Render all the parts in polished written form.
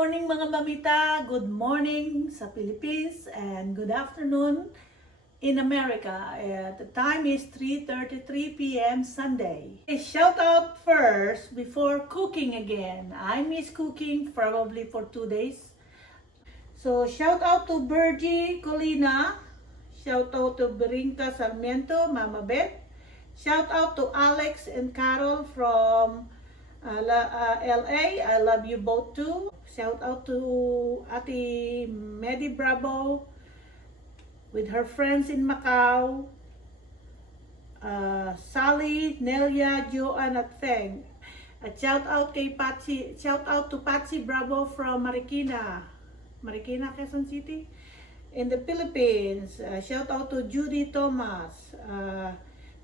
morning mga mamita, good morning sa Philippines and good afternoon in America. The time is 3:33 p.m. Sunday. A shout out first before cooking again. I miss cooking probably for 2 days. So shout out to Bergie Colina, shout out to Berinca Sarmiento, Mama Beth, shout out to Alex and Carol from LA. I love you both too. Shout out to Ate Medi Bravo with her friends in Macau. Sally, Nelia, Joanne at Feng. At shout out kay Patsy, shout out to Patsy Bravo from Marikina, Quezon City in the Philippines. Shout out to Judy Thomas.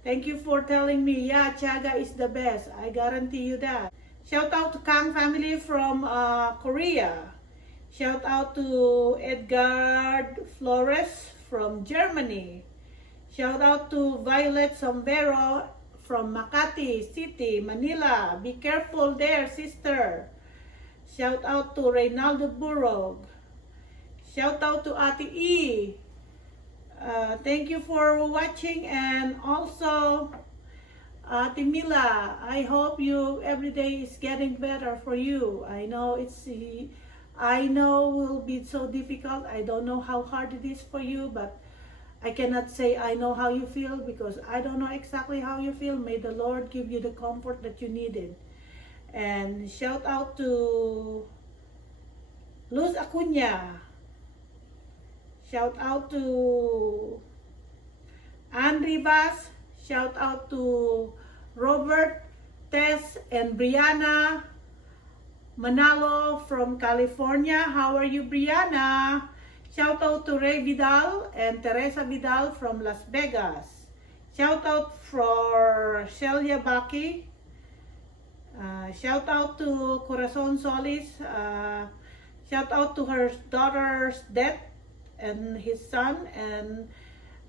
Thank you for telling me, yeah, Tiaga is the best. I guarantee you that. Shout out to Kang family from Korea. Shout out to Edgar Flores from Germany. Shout out to Violet Sombero from Makati City, Manila. Be careful there, sister. Shout out to Reynaldo Burog. Shout out to Ate E. Thank you for watching, and also Ate Mila, I hope you every day is getting better for you. I know will be so difficult. I don't know how hard it is for you, but I cannot say I know how you feel because I don't know exactly how you feel. May the Lord give you the comfort that you needed. And shout out to Luz Acuña. Shout out to Ann Rivas. Shout out to Robert, Tess, and Brianna Manalo from California. How are you, Brianna? Shout out to Ray Vidal and Teresa Vidal from Las Vegas. Shout out for Celia Baki. Shout out to Corazon Solis. Shout out to her daughter's death and his son, and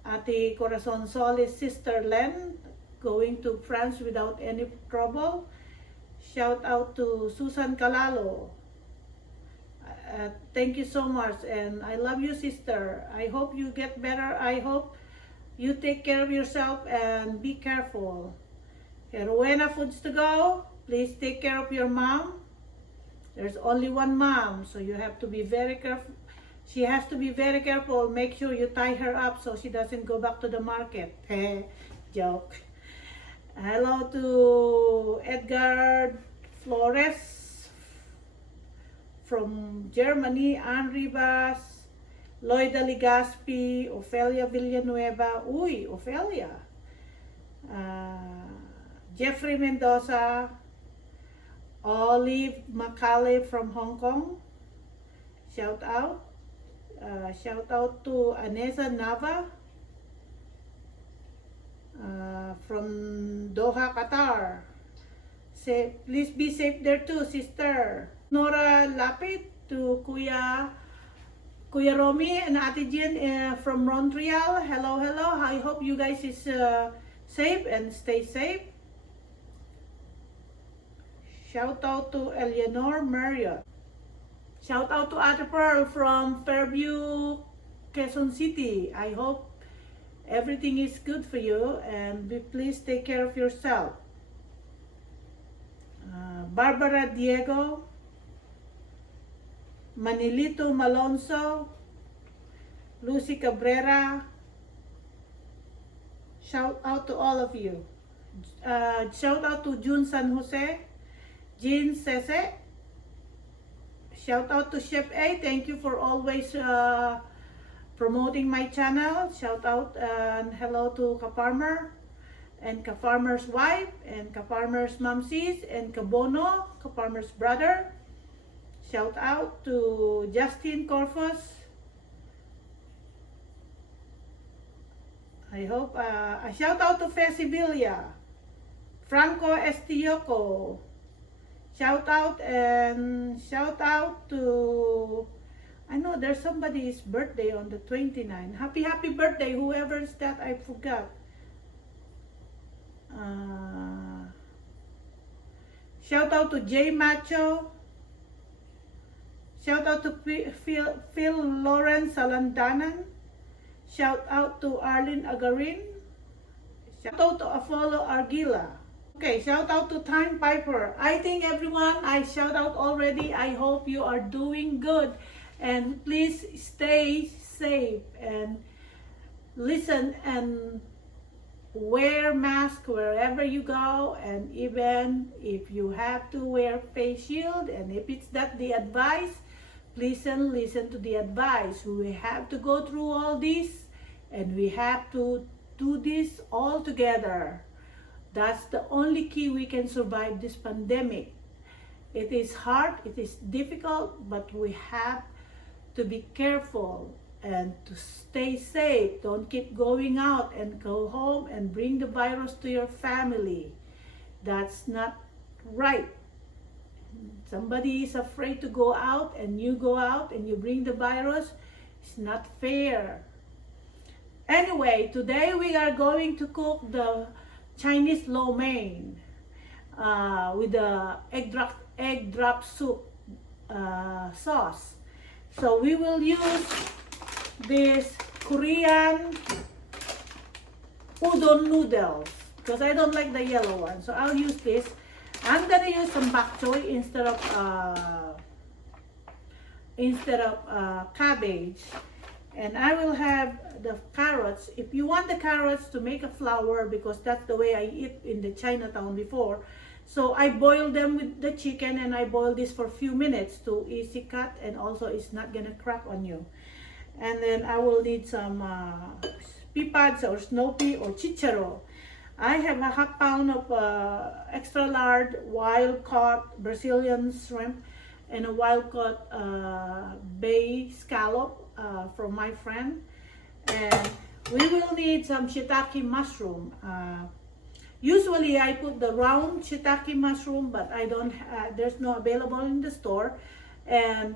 Ate Corazon Solis' sister Len going to France without any trouble. Shout out to Susan Calalo. Thank you so much, and I love you, sister. I hope you get better. I hope you take care of yourself and be careful. Rowena Foods to Go, please take care of your mom. There's only one mom, so you have to be very careful. She has to be very careful. Make sure you tie her up so she doesn't go back to the market. Joke. Hello to Edgar Flores from Germany, Ann Rivas, Loida Ligaspi, Ofelia Villanueva. Uy, Ofelia. Jeffrey Mendoza, Olive Macaulay from Hong Kong. Shout out. Shout out to Anessa Nava from Doha, Qatar. Please be safe there too, sister. Nora Lapid to Kuya Romy and Ate Jean from Montreal. Hello. I hope you guys is safe and stay safe. Shout out to Eleanor Marriott. Shout out to Ate Pearl from Fairview, Quezon City. I hope everything is good for you, and please take care of yourself. Barbara Diego, Manilito Malonzo, Lucy Cabrera. Shout out to all of you. Shout out to June San Jose, Jean Sese. Shout out to Chef A. Thank you for always promoting my channel. Shout out and hello to Kafarmer and Kafarmer's wife and Kafarmer's momsies and Kabono, Kafarmer's brother. Shout out to Justin Corfus. I hope a shout out to Fesibilia, Franco Estioco. Shout out to, I know there's somebody's birthday on the 29th. Happy birthday, whoever is that, I forgot. Shout out to Jay Macho. Shout out to Phil Lawrence Salandanan. Shout out to Arlene Agarin. Shout out to Apollo Argila. Okay, shout out to Time Piper. I think everyone I shout out already. I hope you are doing good. And please stay safe and listen and wear mask wherever you go, and even if you have to wear face shield, and if it's not the advice, please listen to the advice. We have to go through all this, and we have to do this all together. That's the only key we can survive this pandemic. It is hard, it is difficult, but we have to be careful and to stay safe. Don't keep going out and go home and bring the virus to your family. That's not right. Somebody is afraid to go out and you go out and you bring the virus. It's not fair. Anyway, today we are going to cook the Chinese lo mein with the egg drop soup sauce. So we will use this Korean udon noodles because I don't like the yellow one, so I'll use this. I'm gonna use some bok choy instead of cabbage, and I will have the carrots. If you want the carrots to make a flour, because that's the way I eat in the Chinatown before, so I boil them with the chicken, and I boil this for a few minutes to easy cut, and also it's not gonna crack on you. And then I will need some pea pods or snow pea or chicharo. I have a half pound of extra large wild caught Brazilian shrimp and a wild caught bay scallop from my friend. And we will need some shiitake mushroom. Usually I put the round shiitake mushroom, but I don't. There's no available in the store. And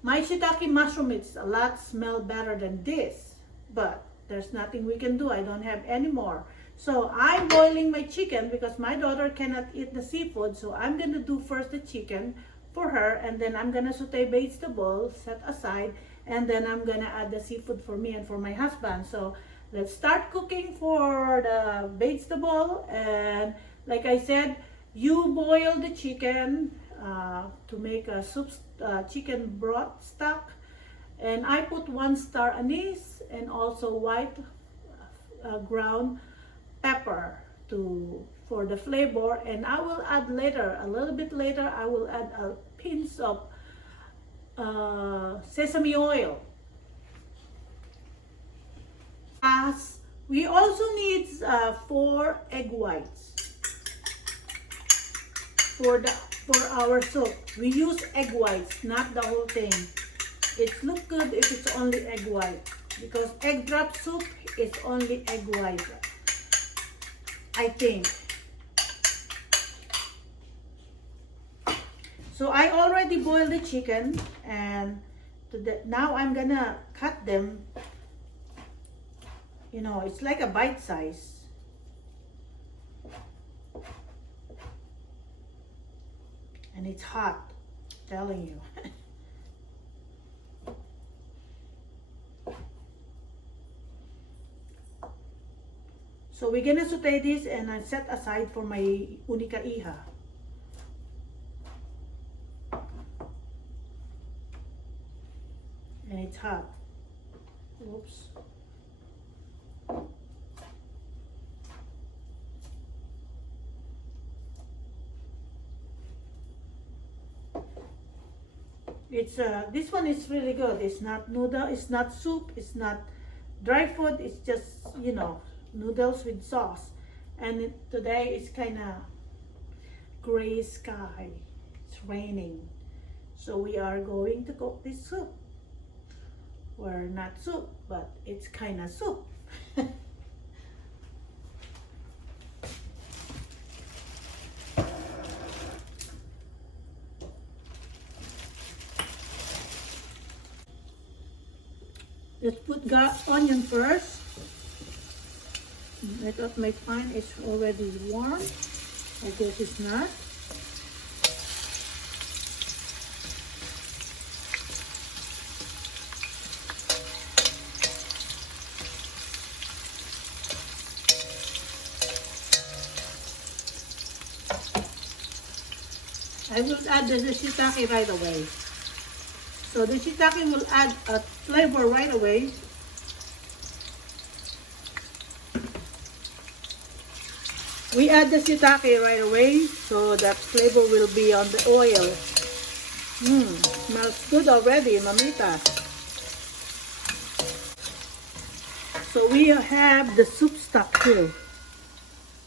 my shiitake mushroom, it's a lot smell better than this, but there's nothing we can do. I don't have any more. So I'm boiling my chicken because my daughter cannot eat the seafood. So I'm gonna do first the chicken for her, and then I'm gonna saute vegetables, set aside, and then I'm gonna add the seafood for me and for my husband. So let's start cooking for the vegetable. And like I said, you boil the chicken to make a soup, chicken broth stock, and I put 1 star anise and also white ground pepper for the flavor. And I will add later, a little bit later, I will add a pinch of sesame oil. As we also need 4 egg whites for our soup. We use egg whites, not the whole thing. It looks good if it's only egg white, because egg drop soup is only egg white, I think. So I already boiled the chicken, and now I'm gonna cut them. You know, it's like a bite size. And it's hot, I'm telling you. So we're gonna saute this, and I set aside for my unika iha. And it's hot. Oops. It's this one is really good. It's not noodle, it's not soup, it's not dry food, it's just, you know, noodles with sauce. And today it's kind of gray sky, it's raining, so we are going to cook this soup. Well, not soup, but it's kind of soup. Let's put onion first. I thought my pan is already warm. I guess it's not. I will add the shiitake right away. So the shiitake will add a flavor right away. We add the shiitake right away so that flavor will be on the oil. Smells good already, mamita. So we have the soup stock too.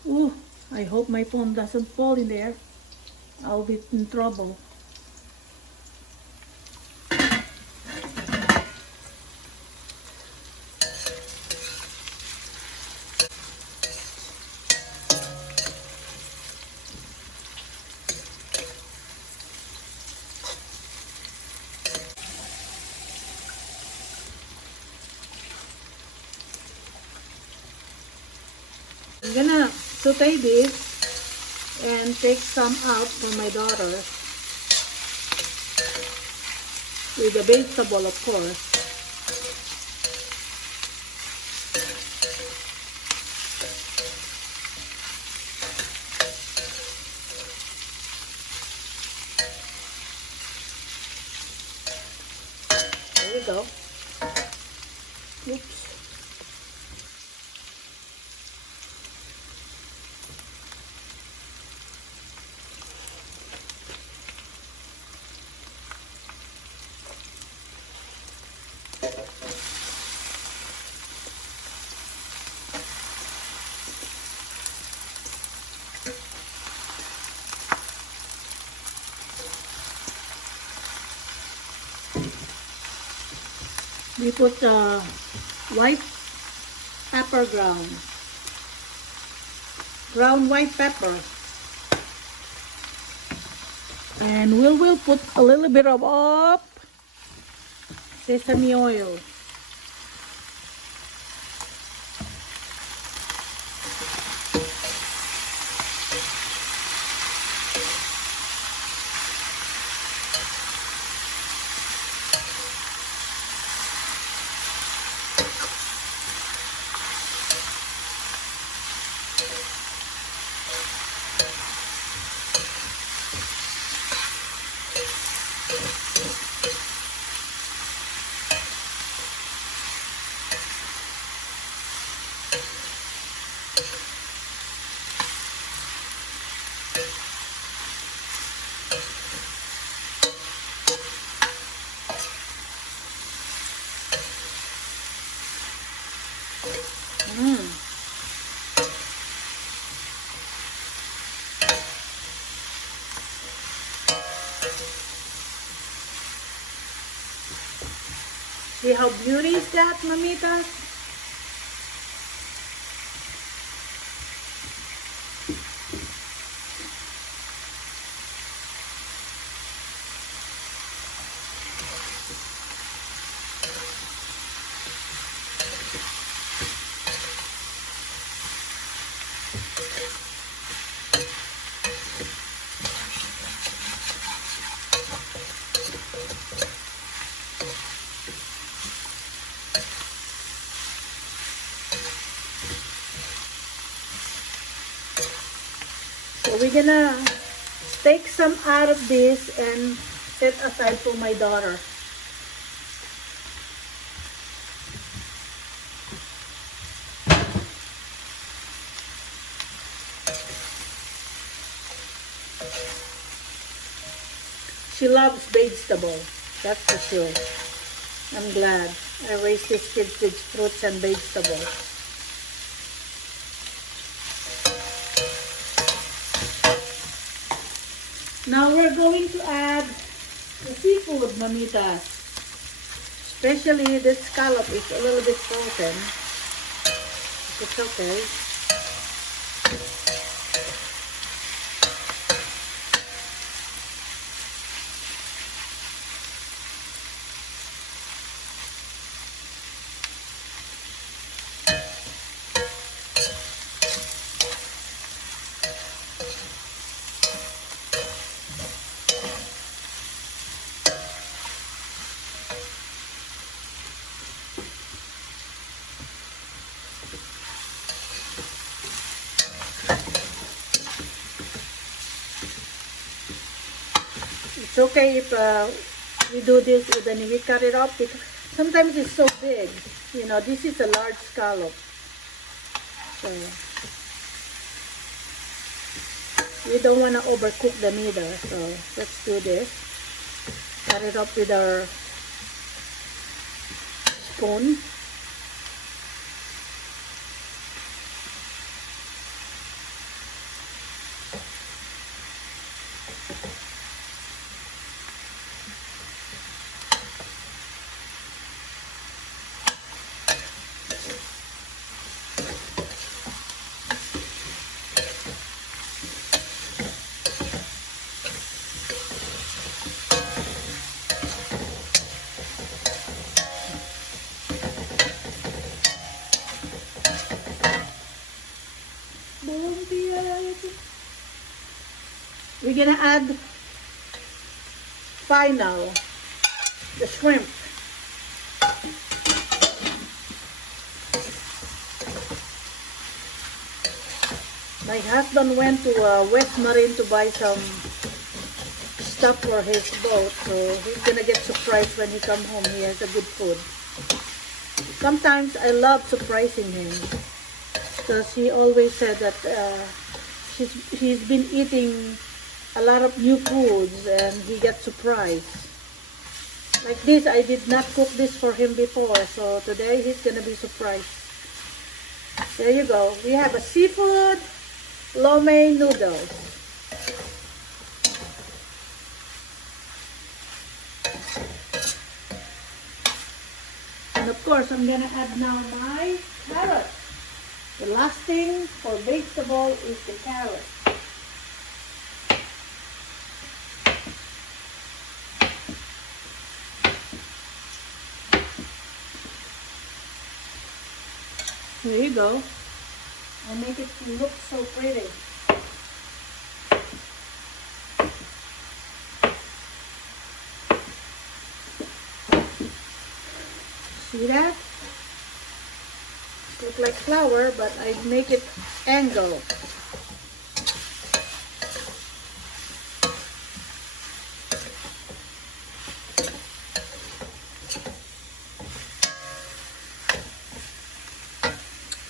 Ooh, I hope my phone doesn't fall in there. I'll be in trouble. I'm gonna saute this and take some out for my daughter with the vegetable, of course. There you go. Oops. We put white pepper ground white pepper, and we will put a little bit of sesame oil. See how beauty is that, mamitas? So we're gonna take some out of this and set aside for my daughter. She loves vegetable, that's for sure. I'm glad I raised these kids with fruits and vegetables. Now we're going to add the seafood, mamitas. Especially this scallop is a little bit frozen. It's okay. It's okay if we do this and then we cut it up, because sometimes it's so big. You know, this is a large scallop. So we don't want to overcook them either. So let's do this. Cut it up with our spoon. We're gonna add final the shrimp. My husband went to West Marine to buy some stuff for his boat, so he's gonna get surprised when he come home. He has a good food. Sometimes I love surprising him, because he always said that he's been eating a lot of new foods and he gets surprised. Like this, I did not cook this for him before, so today he's gonna be surprised. There you go. We have a seafood lo mein noodles. And of course, I'm gonna add now my carrot. The last thing for vegetable is the carrot. There you go. I make it look so pretty. See that? It looks like flour, but I make it angle.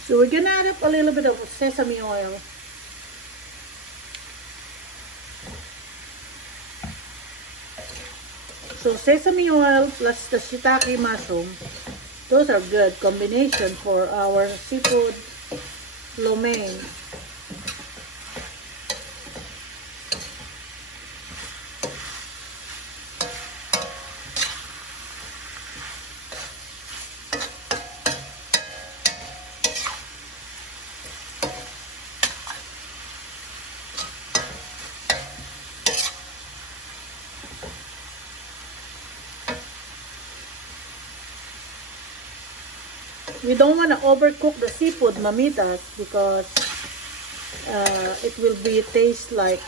So we're gonna add up a little bit of sesame oil. So sesame oil plus the shiitake mushroom, those are good combination for our seafood lo mein. We don't want to overcook the seafood, mamitas, because it will be taste like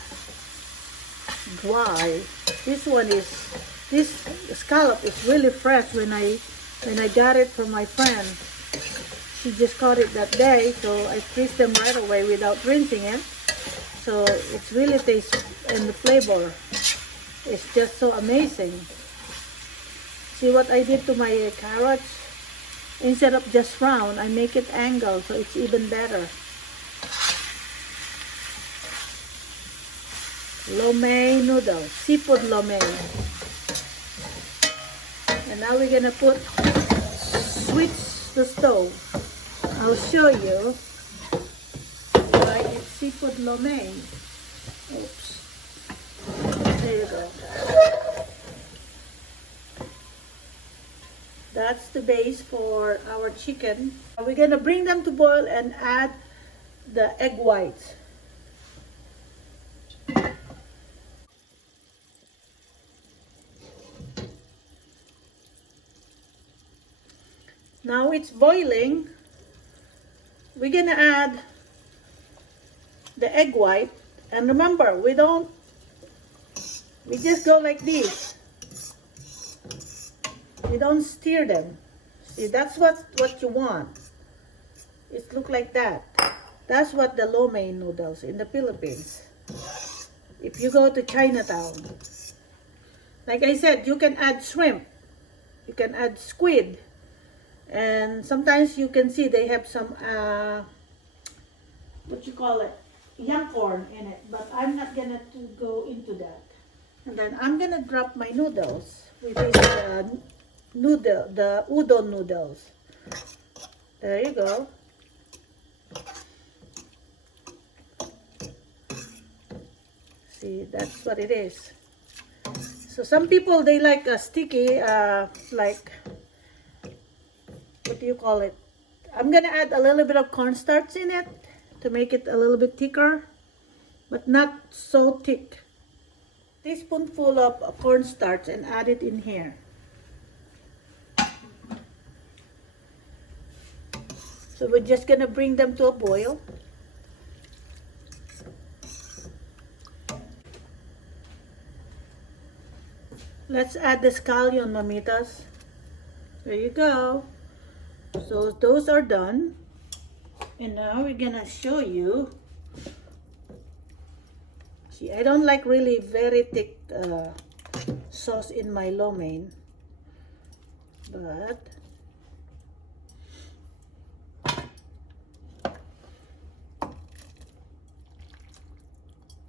dry. This scallop is really fresh. When I got it from my friend, she just caught it that day, so I freeze them right away without rinsing it. So it's really tasty, and the flavor is just so amazing. See what I did to my carrots? Instead of just round, I make it angle, so it's even better. Lo mein noodles, seafood lo mein. And now we're gonna switch the stove. I'll show you why it's seafood lo mein. Oops. There you go. That's the base for our chicken. We're gonna bring them to boil and add the egg whites. Now it's boiling. We're gonna add the egg white. And remember, we just go like this. We don't stir them. See, that's what you want. It look like that. That's what the lo mein noodles in the Philippines. If you go to Chinatown, Like I said, you can add shrimp, you can add squid, and sometimes you can see they have some what you call it, young corn in it, but I'm not gonna to go into that. And then I'm gonna drop my noodles, which is the udon noodles. There you go. See, that's what it is. So some people, they like a sticky, like, what do you call it? I'm gonna add a little bit of cornstarch in it to make it a little bit thicker, but not so thick. Teaspoonful of cornstarch and add it in here. So we're just gonna bring them to a boil. Let's add the scallion, mamitas. There you go. So those are done. And now we're gonna show you. See, I don't like really very thick sauce in my lo mein, but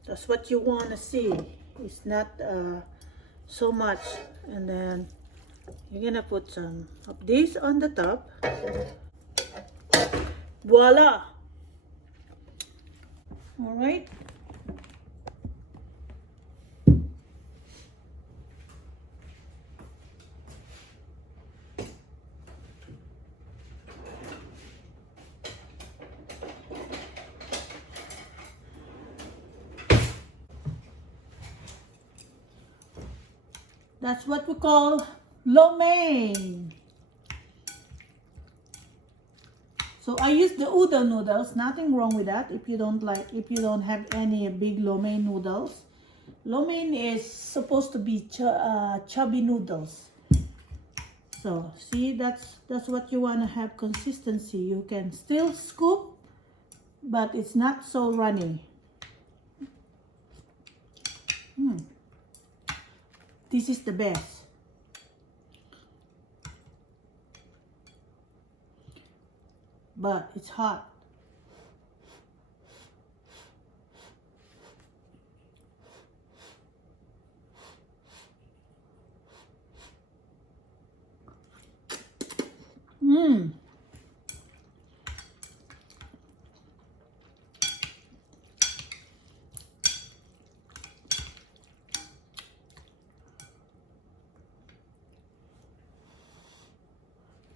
that's what you want to see. It's not so much. And then you're gonna put some of this on the top. Voila! All right. That's what we call lo mein. So I use the udon noodles. Nothing wrong with that. If you don't have any big lo mein noodles. Lo mein is supposed to be chubby noodles. So see, that's what you want to have consistency. You can still scoop, but it's not so runny. This is the best. But it's hot.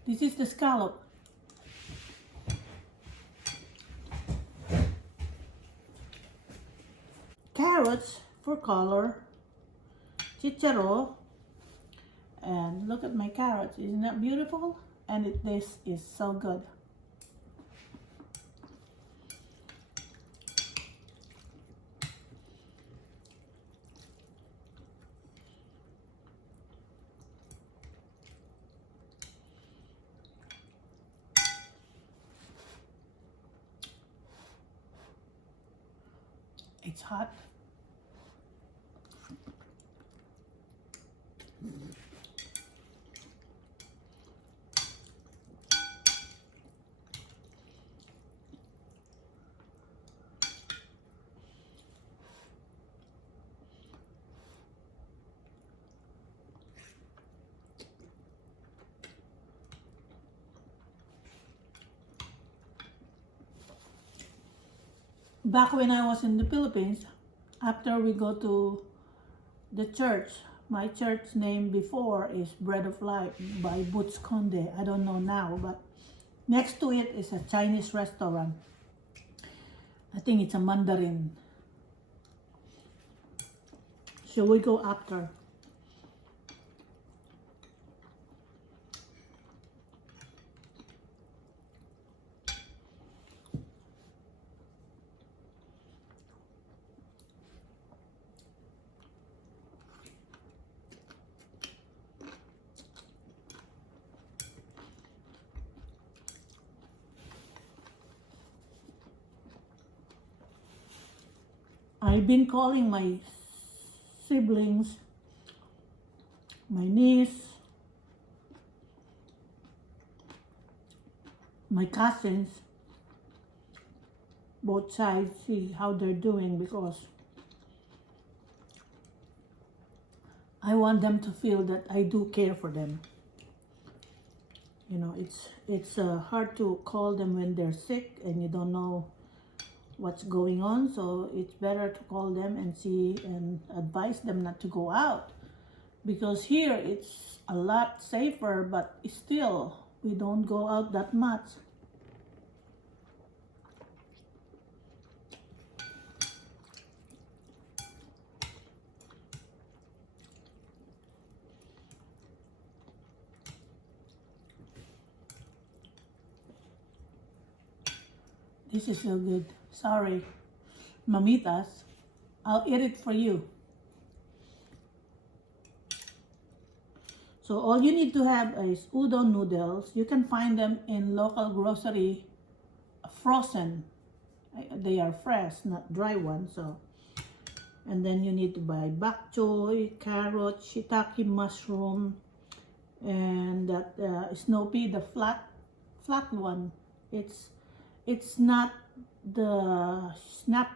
This is the scallop. Carrots for color. Chicharo. And look at my carrots. Isn't that beautiful? And this is so good. It's hot. Back when I was in the Philippines, after we go to the church, my church name before is Bread of Life by Boots Conde. I don't know now, but next to it is a Chinese restaurant. I think it's a Mandarin. Shall we go after? I've been calling my siblings my niece, my cousins, both sides, see how they're doing, because I want them to feel that I do care for them. You know, it's hard to call them when they're sick and you don't know what's going on, so it's better to call them and see and advise them not to go out, because here it's a lot safer, but still we don't go out that much. This is so good. Sorry, mamitas. I'll eat it for you. So all you need to have is udon noodles. You can find them in local grocery, frozen. They are fresh, not dry ones. So, and then you need to buy bok choy, carrot, shiitake mushroom, and that snow pea, the flat one. It's not the snap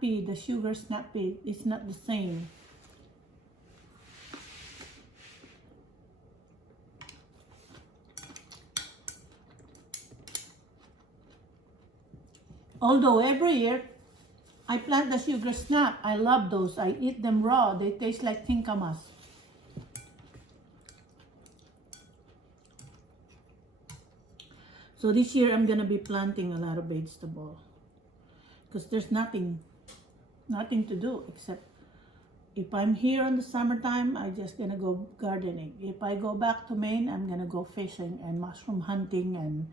pea, the sugar snap pea. It's not the same. Although every year I plant the sugar snap. I love those. I eat them raw. They taste like tinkamas. So this year I'm gonna be planting a lot of vegetable, because there's nothing to do except, if I'm here in the summertime, I just gonna go gardening. If I go back to Maine, I'm gonna go fishing and mushroom hunting and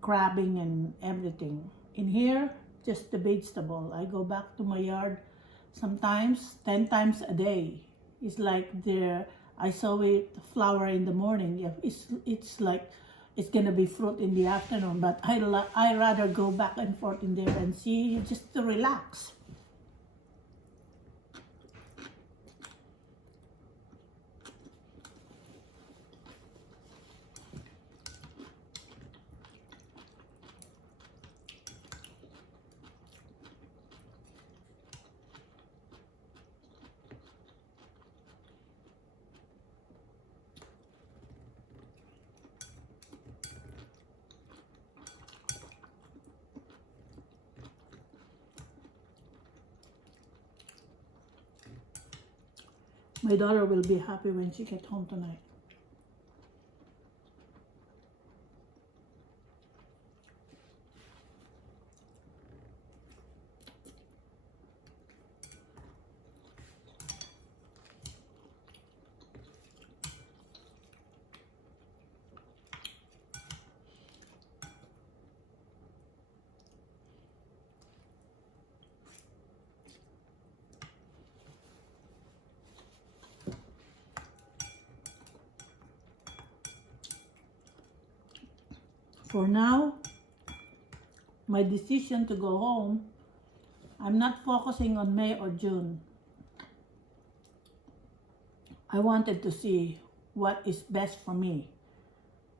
crabbing and everything. In here, just the vegetable. I go back to my yard sometimes 10 times a day. It's like I saw it flower in the morning. Yeah, it's like it's gonna be fruit in the afternoon, but I rather go back and forth in there and see, just to relax. My daughter will be happy when she gets home tonight. For now, my decision to go home, I'm not focusing on May or June. I wanted to see what is best for me,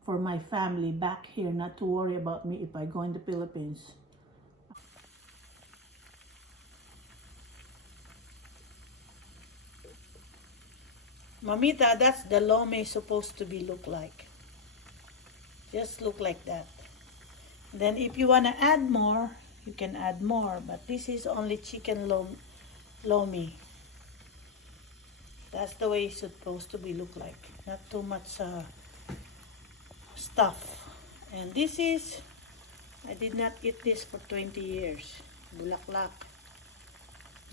for my family back here, not to worry about me if I go in the Philippines. Mamita, that's the lome supposed to be look like. Just look like that. Then if you want to add more, you can add more, but this is only chicken lomi. That's the way it's supposed to be look like. Not too much stuff. And this is, I did not eat this for 20 years. Bulaklak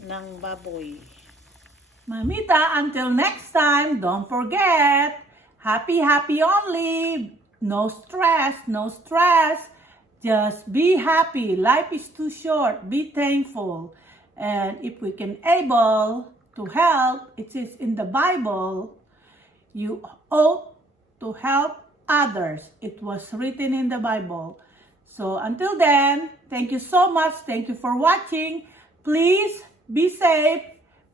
ng baboy. Mamita, until next time, don't forget, happy only. No stress, no stress. Just be happy. Life is too short. Be thankful. And if we can able to help, it is in the Bible, you ought to help others. It was written in the Bible. So until then, thank you so much. Thank you for watching. Please be safe,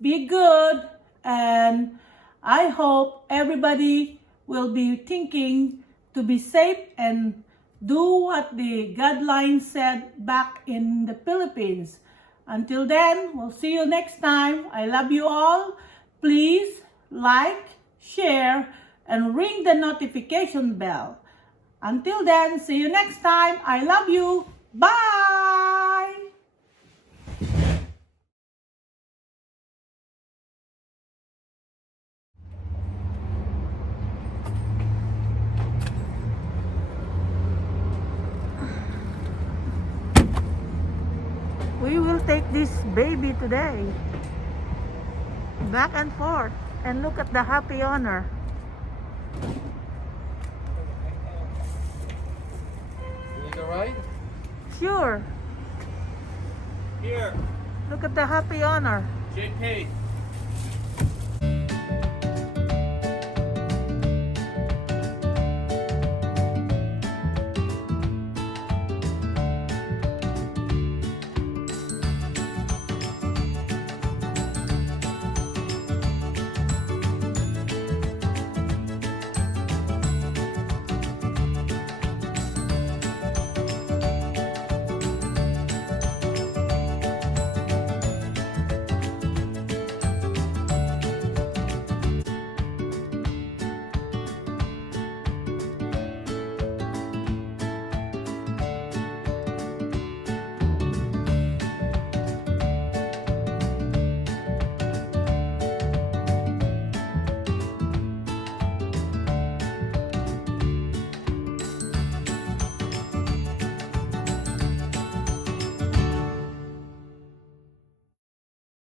be good, and I hope everybody will be thinking to be safe and do what the guidelines said back in the Philippines. Until then, we'll see you next time. I love you all. Please like, share, and ring the notification bell. Until then, see you next time. I love you. Bye! We will take this baby today. Back and forth. And look at the happy owner. Is it right? Sure. Here, Look at the happy owner. JK.